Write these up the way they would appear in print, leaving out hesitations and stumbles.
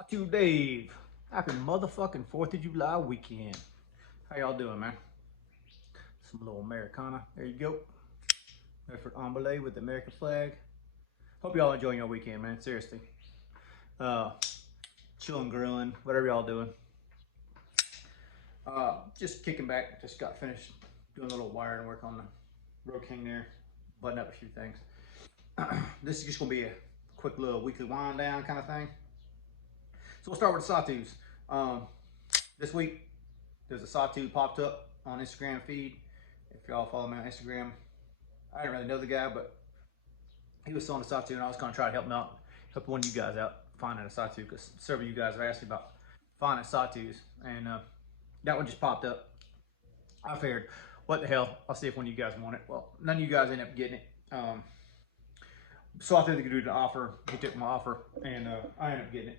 Sawtooth Dave. Happy motherfucking 4th of July weekend. How y'all doing, man? Some little Americana. There you go. Effort omelette with the American flag. Hope y'all enjoying your weekend, man. Seriously. Chilling, grilling, whatever y'all doing. Just kicking back. Just got finished doing a little wiring work on the Road King there. Button up a few things. This is just gonna be a quick little weekly wind down kind of thing. So we'll start with the Sawtooths. This week, there's a Sawtooth popped up on Instagram feed. If y'all follow me on Instagram, I didn't really know the guy, but he was selling a Sawtooth, and I was gonna try to help him out, help one of you guys out finding a Sawtooth, because several of you guys have asked me about finding Sawtooths, and that one just popped up. I figured, what the hell? I'll see if one of you guys want it. Well, none of you guys ended up getting it. So I think they could do the offer. He took my offer, and I ended up getting it.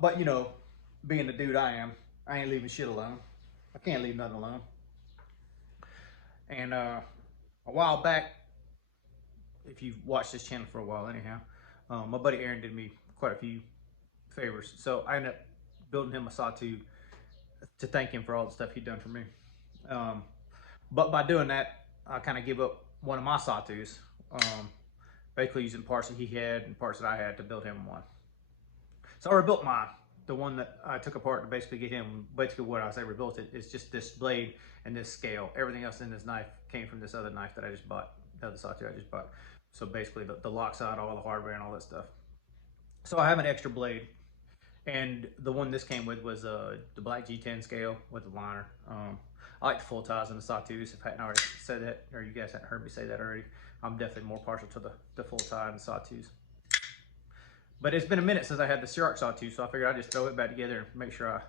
But you know, being the dude I am, I ain't leaving shit alone. I can't leave nothing alone. And a while back, if you've watched this channel for a while anyhow, my buddy Aaron did me quite a few favors. So I ended up building him a Sawtooth to thank him for all the stuff he'd done for me. But by doing that, I kind of give up one of my Sawtooths, basically using parts that he had and parts that I had to build him one. So I rebuilt mine. The one that I took apart to basically get him, basically what I say rebuilt it, is just this blade and this scale. Everything else in this knife came from this other knife that I just bought, the other Sawtooth I just bought. So basically the lock side, all the hardware and all that stuff. So I have an extra blade. And the one this came with was the black G10 scale with the liner. I like the full ties in the Sawtooths. If I hadn't already said that, or you guys hadn't heard me say that already, I'm definitely more partial to the full tie and the Sawtooths. But it's been a minute since I had the Shark Sawtooth, so I figured I'd just throw it back together and make sure I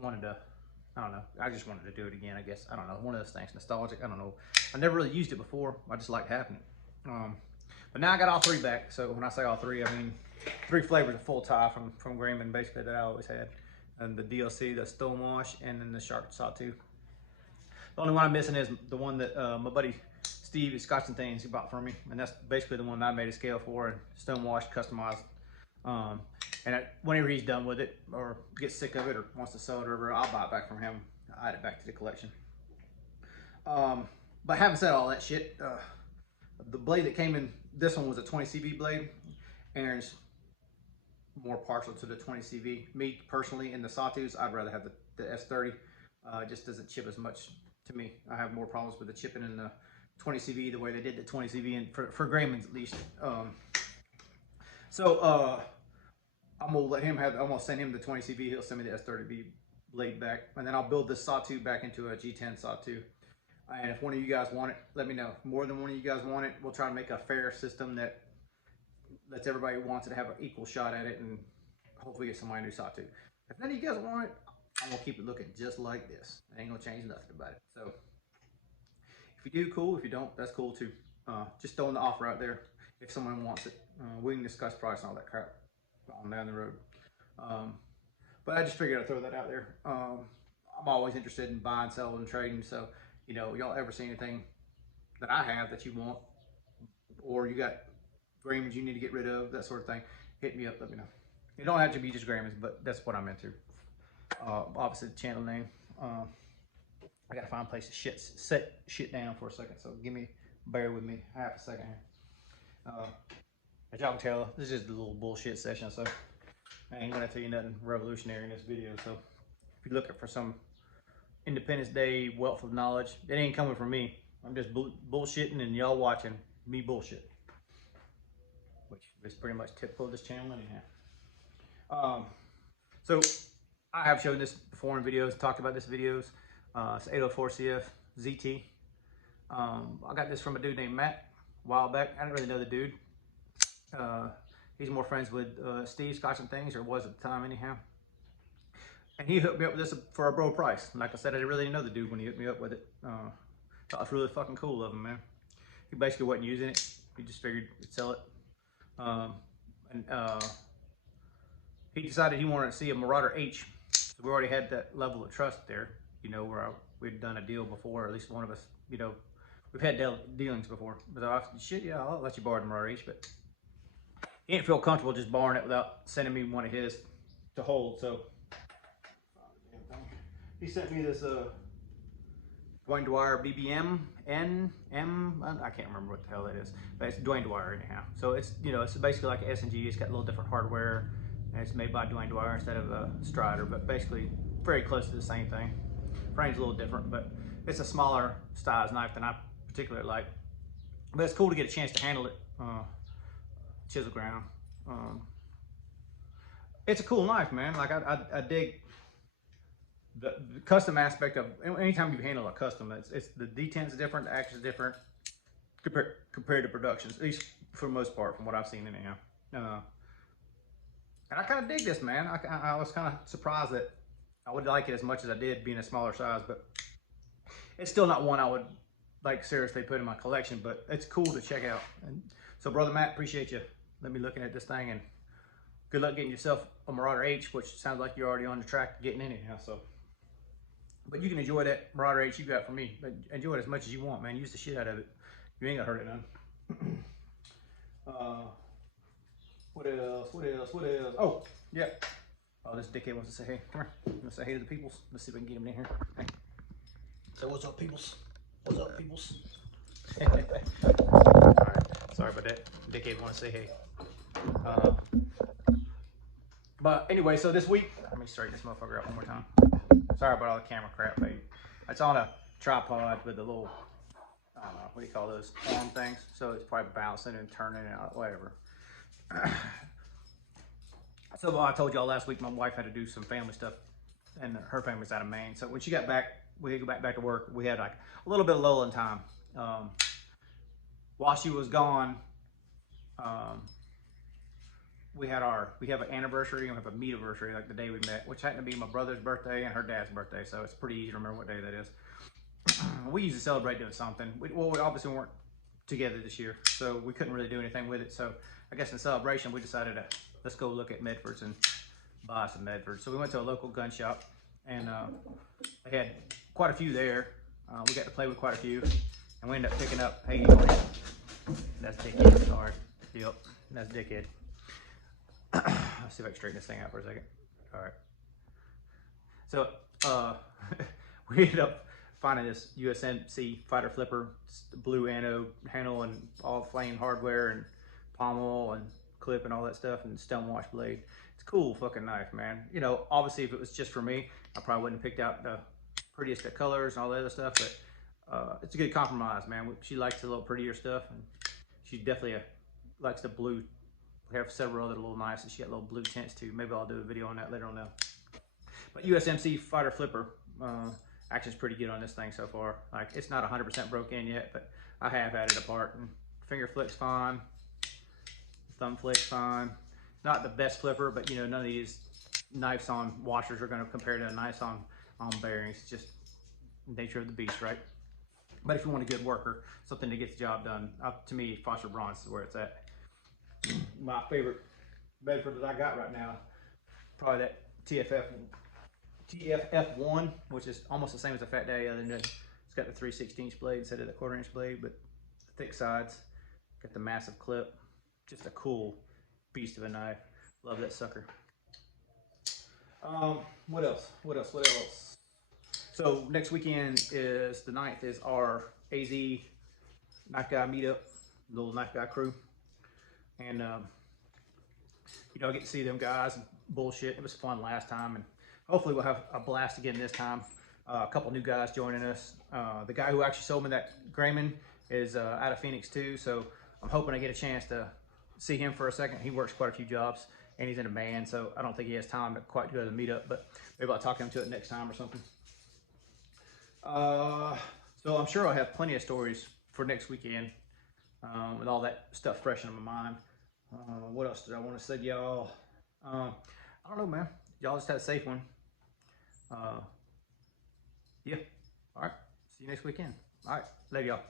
wanted to, I don't know, I just wanted to do it again, I guess. I don't know, one of those things, nostalgic, I don't know. I never really used it before, I just liked having it. But now I got all three back, so when I say all three, I mean 3 flavors of full tie from Greenman, basically, that I always had. And the DLC, the Stonewash, and then the Shark Sawtooth. The only one I'm missing is the one that my buddy Steve at Scotch and Things he bought for me, and that's basically the one that I made a scale for and Stonewash customized. And whenever he's done with it or gets sick of it or wants to sell it or whatever, I'll buy it back from him. I'll add it back to the collection. But having said all that shit, the blade that came in, this one was a 20 CV blade. Aaron's more partial to the 20 CV. Me personally, in the Sawtooths, I'd rather have the S30. It just doesn't chip as much to me. I have more problems with the chipping in the 20 CV the way they did the 20 CV, and for Grayman's at least. I'm gonna let him have. I'm gonna send him the 20 CV. He'll send me the S30B blade back, and then I'll build this Sawtooth back into a G10 Sawtooth. And if one of you guys want it, let me know. If more than one of you guys want it, we'll try to make a fair system that lets everybody who wants it to have an equal shot at it, and hopefully get somebody new Sawtooth. If none of you guys want it, I'm gonna keep it looking just like this. I ain't gonna change nothing about it. So if you do, cool. If you don't, that's cool too. Just throwing the offer out there. If someone wants it, we can discuss price and all that crap on down the road. But I just figured I'd throw that out there. I'm always interested in buying, selling, and trading. So, you know, y'all ever see anything that I have that you want, or you got Graymans you need to get rid of, that sort of thing, hit me up, let me know. It don't have to be just Graymans, but that's what I'm into. Obviously the channel name. I gotta find a place to set shit down for a second, so bear with me half a second here. As y'all can tell, this is just a little bullshit session, so I ain't gonna tell you nothing revolutionary in this video. So if you're looking for some Independence Day wealth of knowledge, it ain't coming from me. I'm just bullshitting and y'all watching me bullshit, which is pretty much typical of this channel anyhow. So I have shown this before in videos, talked about this videos. It's 804 CF ZT. I got this from a dude named Matt a while back. I didn't really know the dude. He's more friends with Steve Scotch and Things, or was at the time anyhow. And he hooked me up with this for a bro price. Like I said, I didn't really know the dude when he hooked me up with it. Thought it was really fucking cool of him, man. He basically wasn't using it. He just figured he'd sell it. He decided he wanted to see a Marauder H. So we already had that level of trust there, you know, where we'd done a deal before, or at least one of us, you know, we've had dealings before. But I said, shit, yeah, I'll let you borrow the Marauder H. But he didn't feel comfortable just borrowing it without sending me one of his to hold. So he sent me this Dwayne Dwyer BBM NM. I can't remember what the hell that is, but it's Dwayne Dwyer anyhow. So it's, you know, it's basically like an S&G. It's got a little different hardware, and it's made by Dwayne Dwyer instead of a Strider, but basically very close to the same thing. Frame's a little different, but it's a smaller size knife than I particularly like. But it's cool to get a chance to handle it. Chisel ground. It's a cool knife, man. Like I dig the custom aspect of anytime you handle a custom. It's the detent's different, the action's different compared to productions, at least for the most part, from what I've seen anyhow. And I kind of dig this, man. I was kind of surprised that I would like it as much as I did, being a smaller size, but it's still not one I would like seriously put in my collection, but it's cool to check out. And so, Brother Matt, appreciate you. Let me looking at this thing, and good luck getting yourself a Marauder H, which sounds like you're already on the track to getting in it now. So, but you can enjoy that Marauder H you got from me. But enjoy it as much as you want, man. Use the shit out of it. You ain't gonna hurt it none. What else? What else? What else? Oh, yeah. Oh, this dickhead wants to say hey. Come here. Let's say hey to the peoples. Let's see if we can get him in here. Hey. So what's up, peoples? What's up, peoples? All right. Sorry about that. Dickhead want to say hey. But anyway, so this week, let me straighten this motherfucker out one more time. Sorry about all the camera crap, baby. It's on a tripod with a little, I don't know, what do you call those arm things? So it's probably bouncing and turning and whatever. So I told y'all last week my wife had to do some family stuff, and her family's out of Maine. So when she got back, we had to go back to work. We had like a little bit of lull in time. While she was gone, we have an anniversary and we have a meet-iversary, like the day we met, which happened to be my brother's birthday and her dad's birthday. So it's pretty easy to remember what day that is. We usually celebrate doing something. We obviously weren't together this year, so we couldn't really do anything with it. So I guess in celebration, we decided to let's go look at Medfords and buy some Medfords. So we went to a local gun shop, and they had quite a few there. We got to play with quite a few, and we ended up picking up, hey, that's Dickhead, sorry. Yep, that's Dickhead. Let's see if I can straighten this thing out for a second. All right. So we ended up finding this USMC fighter flipper, blue anode handle and all flame hardware and pommel and clip and all that stuff, and stonewash blade. It's a cool fucking knife, man. You know, obviously if it was just for me, I probably wouldn't have picked out the prettiest of colors and all the other stuff, but it's a good compromise, man. She likes the little prettier stuff, and she definitely likes the blue. We have several other little knives that she got little blue tints too. Maybe I'll do a video on that later on now. But USMC fighter flipper, action's pretty good on this thing so far. Like, it's not 100% broke in yet, but I have had it apart, and finger flick's fine, thumb flick's fine. Not the best flipper, but you know, none of these knives on washers are going to compare to a knife on bearings. It's just nature of the beast, right? But if you want a good worker, something that gets the job done, to me, Foster Bronze is where it's at. My favorite Medford that I got right now, probably that TFF1, which is almost the same as a Fat Daddy, other than it's got the 3/16 blade instead of the 1/4 inch blade, but thick sides, got the massive clip. Just a cool beast of a knife. Love that sucker. What else? What else? What else? So next weekend is the 9th is our AZ Knife Guy meetup, little Knife Guy crew. And, you know, I get to see them guys and bullshit. It was fun last time, and hopefully we'll have a blast again this time. A couple new guys joining us. The guy who actually sold me that Grayman is out of Phoenix too, so I'm hoping I get a chance to see him for a second. He works quite a few jobs, and he's in a band, so I don't think he has time to quite go to the meetup, but maybe I'll talk him to it next time or something. So I'm sure I'll have plenty of stories for next weekend with all that stuff fresh in my mind. What else did I want to say to y'all? I don't know, man. Y'all just had a safe one. Yeah. All right. See you next weekend. All right. Love y'all.